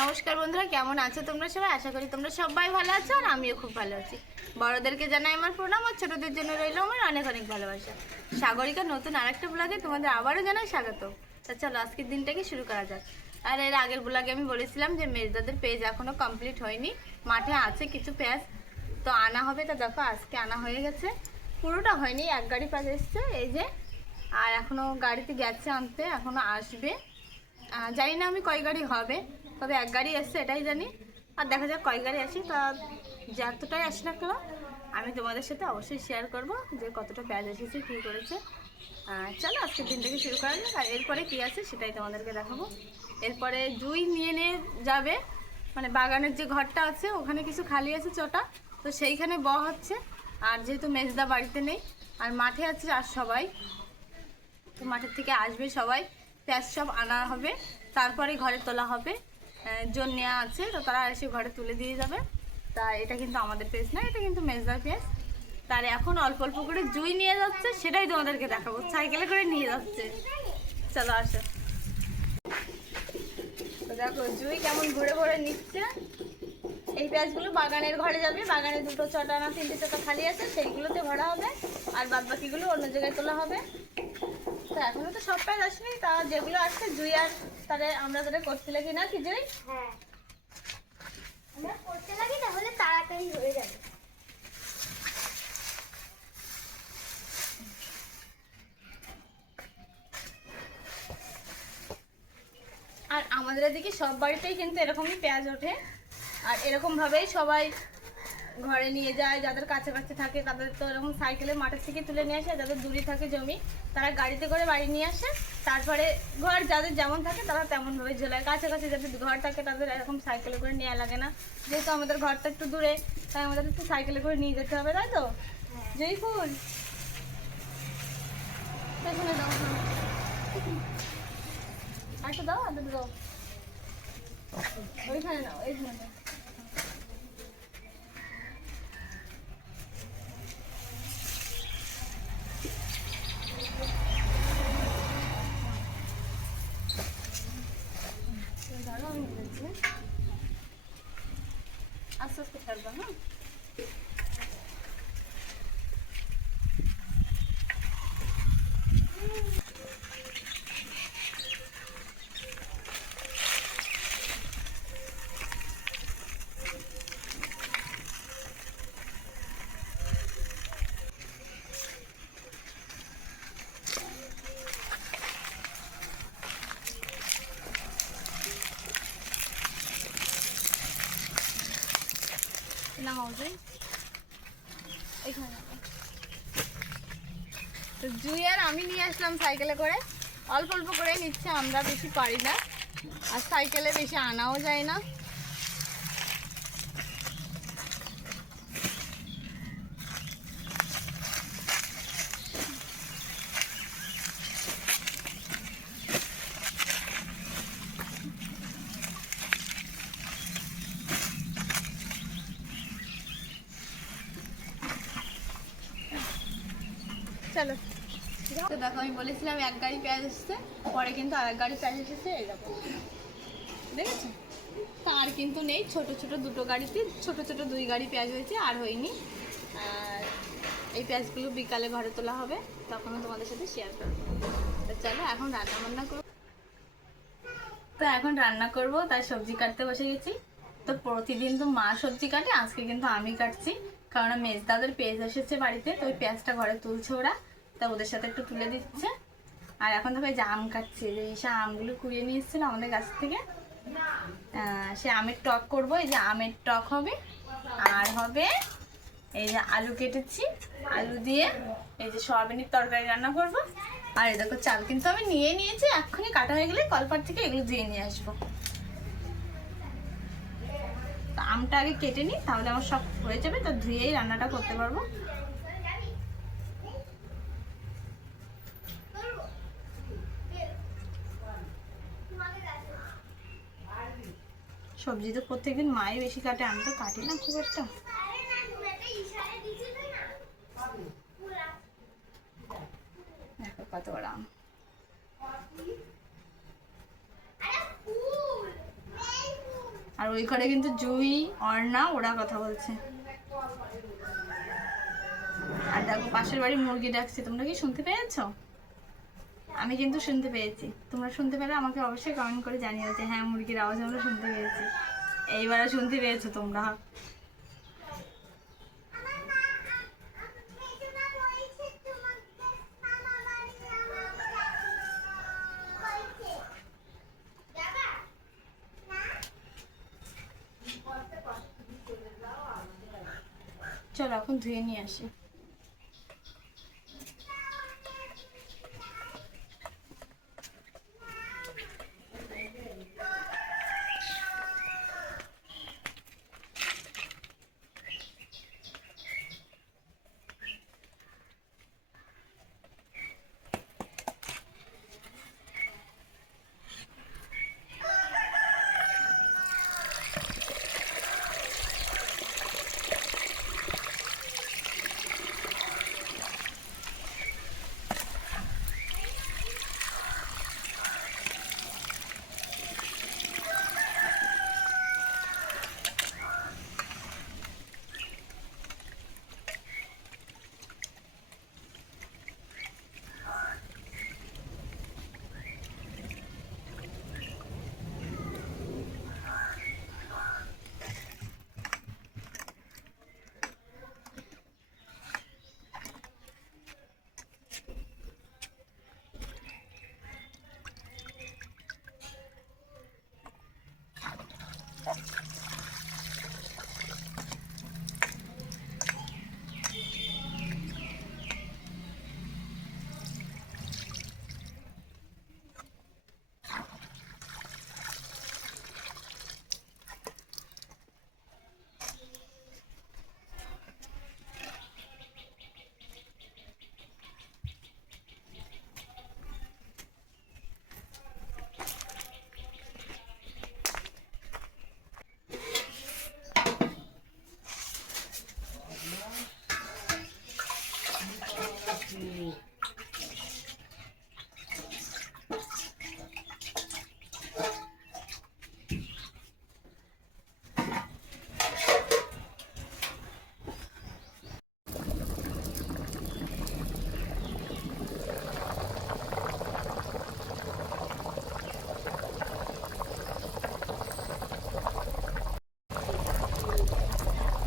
নমস্কার বন্ধুরা, কেমন আছো তোমরা সবাই? আশা করি তোমরা সবাই ভালো আছো আর আমিও খুব ভালো আছি। বড়দেরকে জানাই আমার প্রণাম আর ছোটদের জন্য রইল আমার অনেক অনেক ভালোবাসা। সাগরিকা, নতুন আরেকটা ব্লগে তোমাদের আবারও জানাই স্বাগত। তা চলো, আজকের দিনটাকে শুরু করা যাক। আর এর আগের ব্লগে আমি বলেছিলাম যে মেজদাদের পেজ এখনও কমপ্লিট হয়নি। মাঠে আছে কিছু পেঁয়াজ তো আনা হবে, তা দেখো আজকে আনা হয়ে গেছে। পুরোটা হয়নি, এক গাড়ি পেঁয়াজ এসছে, এই যে। আর এখনও গাড়িতে গেছে আনতে এখনও আসবে। জানি না আমি কয় গাড়ি হবে। তবে এক গাড়ি এসছে, এটাই জানি। আর দেখা যাক কয় গাড়ি আসি। তা যতটাই আসি না কেন, আমি তোমাদের সাথে অবশ্যই শেয়ার করব যে কতটা পেঁয়াজ এসেছে, কী করেছে। চলো, আজকের দিন থেকে শুরু করা যাক। আর এরপরে কী আছে সেটাই তোমাদেরকে দেখাবো। এরপরে জুই নিয়ে নিয়ে যাবে। মানে বাগানের যে ঘরটা আছে, ওখানে কিছু খালি আছে চটা তো সেইখানে ব হচ্ছে। আর যেহেতু মেজদা বাড়িতে নেই, আর মাঠে আছে আর সবাই, তো মাঠের থেকে আসবে সবাই। পেঁয়াজ সব আনা হবে। তারপরে ঘরে তোলা হবে। জন নেওয়া আছে, তো তারা এসে ঘরে তুলে দিয়ে যাবে। তা এটা কিন্তু আমাদের পেঁয়াজ না, এটা কিন্তু মেজদার পেঁয়াজ তার এখন অল্প অল্প করে জুই নিয়ে যাচ্ছে, সেটাই তোমাদেরকে দেখাবো। সাইকেলে করে নিয়ে যাচ্ছে। চলো আসো। দেখো, জুই কেমন ঘুরে ঘুরে নিচ্ছে। এই পেঁয়াজগুলো বাগানের ঘরে যাবে। বাগানে দুটো, ছটা না তিনটে ছটা খালি আছে, সেইগুলোতে ভরা হবে। আর বাদ বাকিগুলো অন্য জায়গায় তোলা হবে। তো এখনও তো সব পেঁয়াজ আসেনি। তা যেগুলো আসছে, জুই আর তারে আমরা তাদের করতে লাগি না কি হ্যাঁ। আমরা করতে লাগি তাহলে তাড়াতাড়ি হয়ে যাবে। আর আমাদের এদিকে সব বাড়িতেই কিন্তু এরকমই পেঁয়াজ ওঠে। আর এরকমভাবেই সবাই ঘরে নিয়ে যায় যাদের কাছে কাছে থাকে তাদের তো এরকম সাইকেলে মাঠের থেকে তুলে নিয়ে আসে যাদের দূরে থাকে জমি তারা গাড়িতে করে বাড়ি নিয়ে আসে। তারপরে ঘর যাদের যেমন থাকে তারা তেমনভাবে ঝোলায়। কাছাকাছি যাদের ঘর থাকে তাদের এরকম সাইকেলে করে নেওয়া লাগে না। যেহেতু আমাদের ঘরটা একটু দূরে তাই আমাদের একটু সাইকেলে করে নিয়ে যেতে হবে তাই তো? জয়ী ফুল পেছনে দাও আরেকটা দাও আর দুটো দাও। ওইখানে নাও এইখানে सक्सेस कर दो যাই এখানে। তো জুই আর আমি নিয়ে আসলাম সাইকেলে করে। অল্প অল্প করে নিচ্ছে, আমরা বেশি পারি না। আর সাইকেলে বেশি আনাও যায় না চলো তো দেখো, আমি বলেছিলাম এক গাড়ি পেঁয়াজ এসছে, পরে কিন্তু আর এক গাড়ি পেঁয়াজ এসেছে দেখো দেখেছ? তার কিন্তু নেই, ছোট ছোট দুটো গাড়িতে, ছোট ছোট দুই গাড়ি পেঁয়াজ হয়েছে, আর হয়নি। আর এই পেঁয়াজগুলো বিকালে ঘরে তোলা হবে তখনও তোমাদের সাথে শেয়ার করব। চলো, এখন রান্না বান্না করব। তো এখন রান্না করব, তাই সবজি কাটতে বসে গেছি। তো প্রতিদিন তো মা সবজি কাটে, আজকে কিন্তু আমি কাটছি, কারণ মেজদাদের পেঁয়াজ এসেছে বাড়িতে, তো ওই পেঁয়াজটা ঘরে তুলছে ওরা। তা ওদের সাথে একটু তুলে দিচ্ছে। আর এখন এই যে আম কাটছে, যে ঈশা আমগুলো কুড়িয়ে নিয়ে এসেছিল আমাদের গাছ থেকে। সে আমের টক করব, এই যে আমের টক হবে। আর হবে এই যে আলু কেটেছি, আলু দিয়ে এই যে সয়াবিনের তরকারি রান্না করব। আর এই দেখো চাল কিন্তু আমি নিয়ে নিয়েছি, এক্ষুনি কাটা হয়ে গেলে কলপাট থেকে এগুলো দিয়ে নিয়ে আসব। তো আমটা আগে কেটে নিই, তাহলে আমার সব হয়ে যাবে, তো ধুয়েই রান্নাটা করতে পারব। সবজি তো প্রত্যেকদিন মাই বেশি কাটে, আমি তো কাটি না খুব একটা। আরে ওই ঘরে কিন্তু জুই, অর্ণা, ওরা কথা বলছে। আর দেখো পাশের বাড়ি মুরগি ডাকছে, তোমরা কি শুনতে পেয়েছ? আমি কিন্তু শুনতে পেয়েছি। তোমরা শুনতে পেলে আমাকে অবশ্যই কমেন্ট করে জানিয়ে যে হ্যাঁ মুরগির আওয়াজ আমরা শুনতে পেয়েছি। এইবারে শুনতে পেয়েছ তোমরা। চলো, এখন ধুয়ে নিয়ে আসি। Shoot.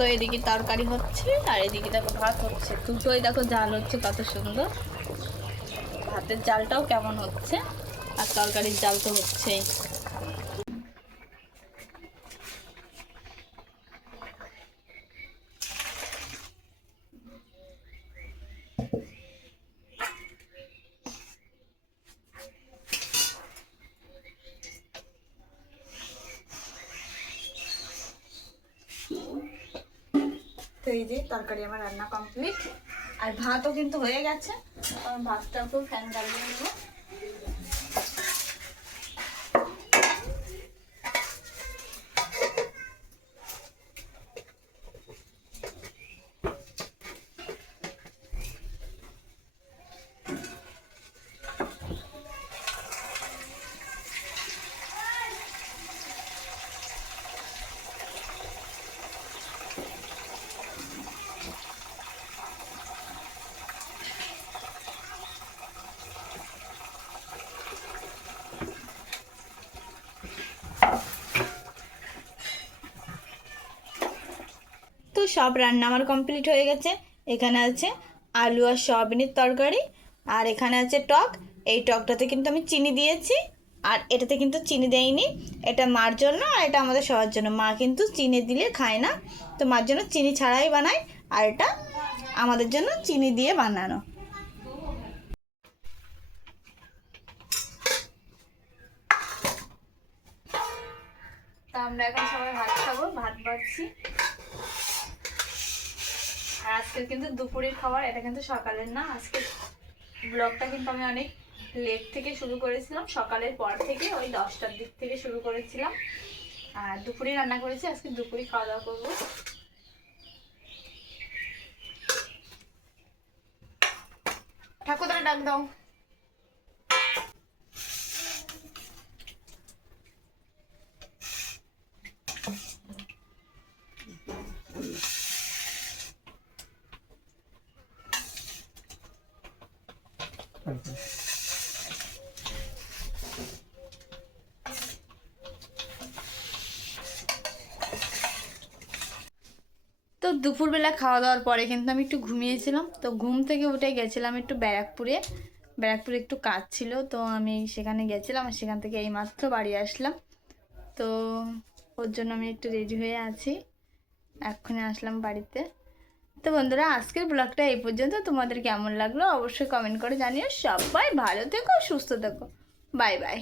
তো এদিকে তরকারি হচ্ছে, আর এদিকে দেখো ভাত হচ্ছে। দুটোই দেখো জাল হচ্ছে, কত সুন্দর। ভাতের জালটাও কেমন হচ্ছে, আর তরকারির জাল তো হচ্ছেই তো এই যে তরকারি আমার রান্না কমপ্লিট আর ভাতও কিন্তু হয়ে গেছে। আমি ভাতটা খুব ফ্যান গালিয়ে নেব। তো সব রান্না আমার কমপ্লিট হয়ে গেছে। এখানে আছে আলু আর সয়াবিনের তরকারি, আর এখানে আছে টক। এই টকটাতে কিন্তু আমি চিনি দিয়েছি, আর এটাতে কিন্তু চিনি দেয়নি এটা মার জন্য আর এটা আমাদের সবার জন্য। মা কিন্তু চিনি দিলে খায় না। তো মার জন্য চিনি ছাড়াই বানায় আর এটা আমাদের জন্য চিনি দিয়ে বানানো। আমরা এখন সবাই ভাত খাব, ভাত বাড়ছি আর আজকে কিন্তু দুপুরের খাবার, এটা কিন্তু সকালের না আজকে ব্লগটা কিন্তু আমি অনেক লেট থেকে শুরু করেছিলাম, সকালের পর থেকে ওই দশটার দিক থেকে শুরু করেছিলাম। আর দুপুরে রান্না করেছি, আজকে দুপুরে খাওয়া দাওয়া করব। ঠাকুরদারা ডাক দাও। দুপুরবেলা খাওয়া দাওয়ার পরে কিন্তু আমি একটু ঘুমিয়েছিলাম। তো ঘুম থেকে উঠে গেছিলাম একটু ব্যারাকপুরে। ব্যারাকপুরে একটু কাজ ছিল, তো আমি সেখানে গেছিলাম আর সেখান থেকে এইমাত্র বাড়ি আসলাম। তো ওর জন্য আমি একটু রেডি হয়ে আছি। এক্ষুনি আসলাম বাড়িতে। তো বন্ধুরা, আজকের ব্লগটা এই পর্যন্ত। তোমাদের কেমন লাগল অবশ্যই কমেন্ট করে জানিও। সবাই ভালো থেকো, সুস্থ থেকো। Bye bye.